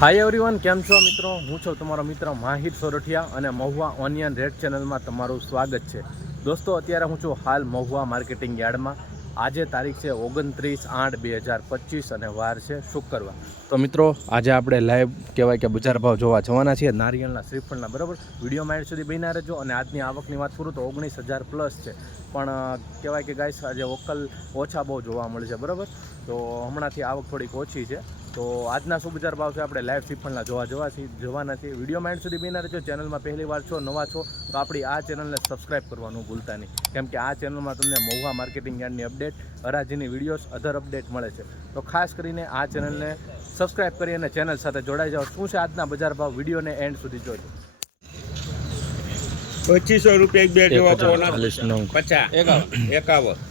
Hi everyone કેમ છો મિત્રો? હું છું તમારો મિત્ર માહિર સોરઠિયા અને મહુવા ઓનિયન રેડ ચેનલમાં તમારું સ્વાગત છે. દોસ્તો, અત્યારે હું છું હાલ મહુવા માર્કેટિંગ યાર્ડમાં. આજે તારીખ છે ઓગણત્રીસ આઠ બે હજાર પચીસ અને વાર છે શુક્રવાર. તો મિત્રો, આજે આપણે લાઈવ કહેવાય કે બજાર ભાવ જોવા જવાના છીએ. નારિયેળના શ્રીફળના, બરાબર? વીડિયો માઇન્ડ સુધી બહીના રહેજો અને આજની આવકની વાત કરું તો ઓગણીસ હજાર પ્લસ છે. પણ કહેવાય કે ગાઈસ આજે વકલ ઓછા બહુ જોવા મળે છે, બરાબર? તો હમણાંથી આવક થોડીક ઓછી છે. તો આજના શું બજાર ભાવ છે આપણે લાઈવ સિફળના જોવા જવા છીએ જોવાના છીએ. વિડીયોમાં માઇન્ડ સુધી બિના રહેજો. ચેનલમાં પહેલી વાર છો નવા છો તો આપણી આ ચેનલને સબસ્ક્રાઇબ કરવાનું ભૂલતા નહીં. કેમ કે આ ચેનલમાં તમને મહુવા માર્કેટિંગ યાર્ડની અપડેટ હરાજીની વિડીયોઝ અધર અપડેટ મળે છે. તો ખાસ કરીને આ ચેનલને સબસ્ક્રાઇબ કરી અને ચેનલ સાથે જોડાઈ જાઓ. શું છે આજના બજાર ભાવ? વિડીયોને એન્ડ સુધી જોજો. પચીસો રૂપિયા એક બે. પચાસ. એકાવન.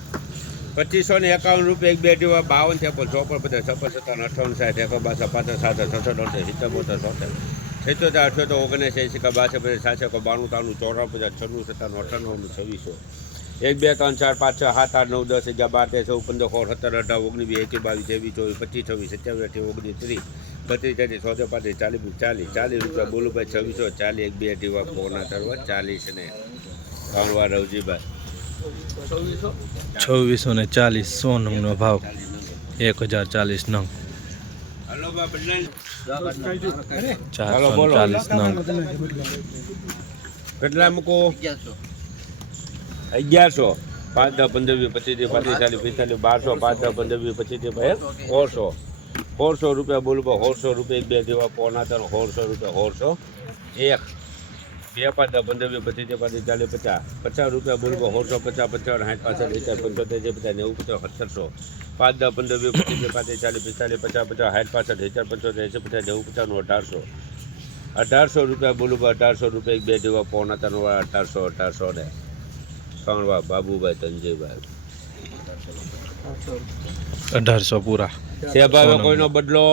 પચીસો ને એકાવન રૂપિયા એક બે ટીવા બાવન છે, પણ ચોપન બધા છપ્પન સત્તાવન અઠાવન સાઠ, એકો બાસઠ પાંત્રીસ સાત સડસઠ અડસઠ, સિત્તેર, બોતેર, સોતેર. સિત્તોતેર અઠ્યોતેર ઓગણીસ એસી કા બાસઠ પચાસ સાતસો કો બાણું, ત્રાણું, ચોરાણું, પચાસ, છન્નું, સત્તાણું અઠાણું છવ્વીસો. એક, બે, ત્રણ, ચાર, પાંચ, છ, સાત, આઠ, નવ, દસ, અગિયાર, બાર, તેર, ચૌદ, પંદર, સોળ, સત્તર, અઢાર, ઓગણીસ, વીસ, એકવીસ, બાવીસ, ત્રેવીસ, ચોવીસ, પચીસ, છવ્વીસ, સત્યાવીસ, અઠ્યાવીસ, ઓગણીસ, ત્રીસ, બત્રીસ, તેત્રીસ ચોતેર પાંત્રીસ, ચાલીસ ચાલીસ ચાલીસ રૂપિયા બોલું, ભાઈ, છવ્વીસો, ચાલીસ, એક, બે ટીવા પોણા તરવા ચાલીસ ને વાર રવજીભાઈ છવ્વીસો ને ચાલીસ સો નંગનો ભાવ. એક હજાર ચાલીસ નંગ. ચારસો બોલો. ચાલીસ નંગ. કેટલા મૂકો? અગિયારસો. પાંચ દસ પંદર વીસ પચીસ પાંત્રીસ ચાલીસ પિસ્તાલીસ બારસો પાંચ દસ પંદર વીસ પચીસ સોળસો. સોળસો રૂપિયા બોલું સોળસો રૂપિયા બે જેવા પોના ત્રણ સોળસો રૂપિયા સોળસો. એક. બે પાંચ પંદર બે પચીસ ત્રીસ ચાલીસ પચાસ. પચાસ રૂપિયા બોલું બા સોળસો પચાસ પચાસ સાઠ પાસઠ સિત્તેર પંચોતેર જે પચાસ નેવું પચાસ સત્તરસો પાંચ દસ પંદર બે પચીસ પાંત્રીસ ચાલીસ પિસ્તાલીસ પચાસ પચાસ સાઠ પાસઠ સિત્તેર પંચોતેર એસી પચાસ નેવું પચાસનું અઢારસો. અઢારસો રૂપિયા બોલું બા અઢારસો રૂપિયા બે જેવા પોણા ત્રણ વાળા અઢારસો અઢારસો ને. ત્રણ વાર બાબુભાઈ તંજયભાઈ અઢારસો પૂરા. તે ભાવે કોઈનો બદલો?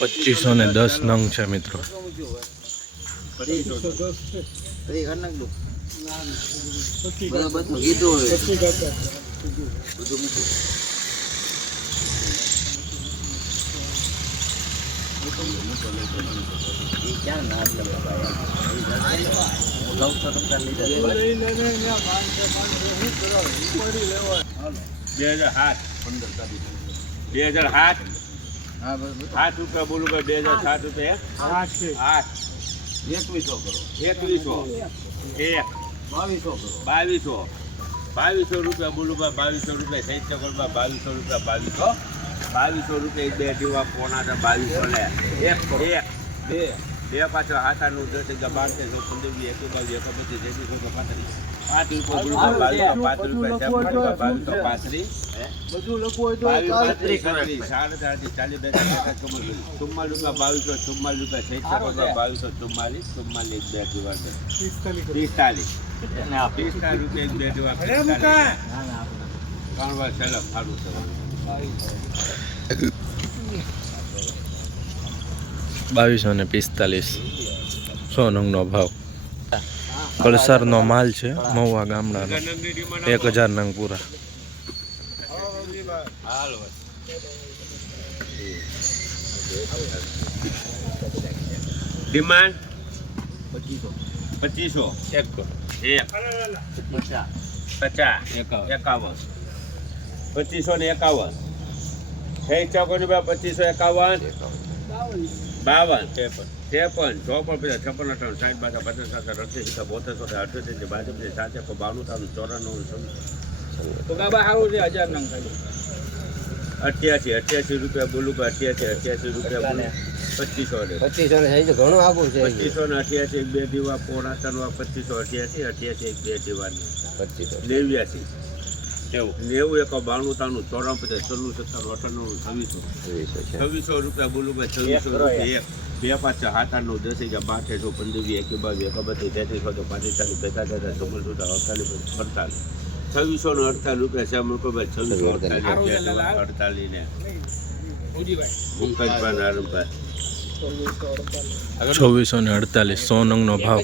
પચીસો ને દસ નંગ છે મિત્રો. બે હજાર સાત. બે હજાર સાત. સાત રૂપિયા બોલું કે બે હજાર સાત રૂપિયા? આઠ એકવીસો એકવીસો. એક. બાવીસો બાવીસો. રૂપિયા બોલું ભાઈ બાવીસો રૂપિયા સાહિત્ય કરવા બાવીસો રૂપિયા બાવીસો. બાવીસો રૂપિયા બે જેવા પોણા તો બાવીસો લે એક. એક. બે. બે પાછળ હાથાનું દસ બાર ચૌદ પંદર એક બાવીસ એકો એકવીસ ઓગણ પાંત્રીસ પાંચ રૂપિયા બોલું બાવીસો પાંચ રૂપિયા બાવીસો ચાલીસ, ચુમ્માલીસ, રૂપિયા બાવીસો ચુમ્માલીસ રૂપિયા સાહિત્ય કરવા બાવીસો ચુમ્માલીસ ચુમ્માલીસ બે દિવસ. પિસ્તાલીસ પિસ્તાલીસ. રૂપિયા બે ત્રણ વાર સારું છે. બાવીસો ને પિસ્તાલીસ. સો નંગનો ભાવ. કળસારનો માલ છે મહુવા ગામડાનો. એક હજાર નંગ પૂરા ડિમાન્ડ? પચીસો. એક એક. પચાસ. એકાવન. પચીસો ને એકાવન. થઈ ચોકોની પચીસો એકાવન. બાવન. ત્રેપન. ચોપન પચાસ છપ્પન અઠાવન. સાઠ બાસઠ પચાસ સાત અડતીસ સિત્તેર બોતેર સોતેર અઠ્યોતેર બાસઠ સાતેર બાણું હજાર નંગ અઠ્યાસી અઠ્યાસી રૂપિયા બોલું કે અઠ્યાસી અઠ્યાસી રૂપિયા બોલું. પચીસો ને પચીસો ને થઈ ઘણું આગું છે. પચીસો ને અઠ્યાસી એક બે દીવા પોણા ત્રણ પચીસો અઠ્યાસી અઠ્યાસી એક બે દીવાની. પચીસો. નેવ્યાસી. નેવું એક બાણું ત્રાણું ચોરાણું પચાસ ચોલું સત્તાણું અઠાણું છવ્વીસો. છવ્વીસો રૂપિયા બોલું ભાઈ છવ્વીસો રૂપિયા એક. બે પાંચ સાત આઠ નવ દસ હજાર બાર તેરસો પંદર એક બાવી એક એકાબત્રીસ તેત્રીસ ચોત્રીસ પાંત્રીસ ચાલીસ બેતાલીસ ચોપન સુધા અડતાલીસ અડતાલીસ. છવ્વીસો ને અડતાલીસ રૂપિયા છે મૂકો ભાઈ છવ્વીસો અડતાલીસ અડતાલીસ ને મુકતભાઈ નારણભાઈ છવ્વીસો ને અડતાલીસ સો નંગનો ભાવ.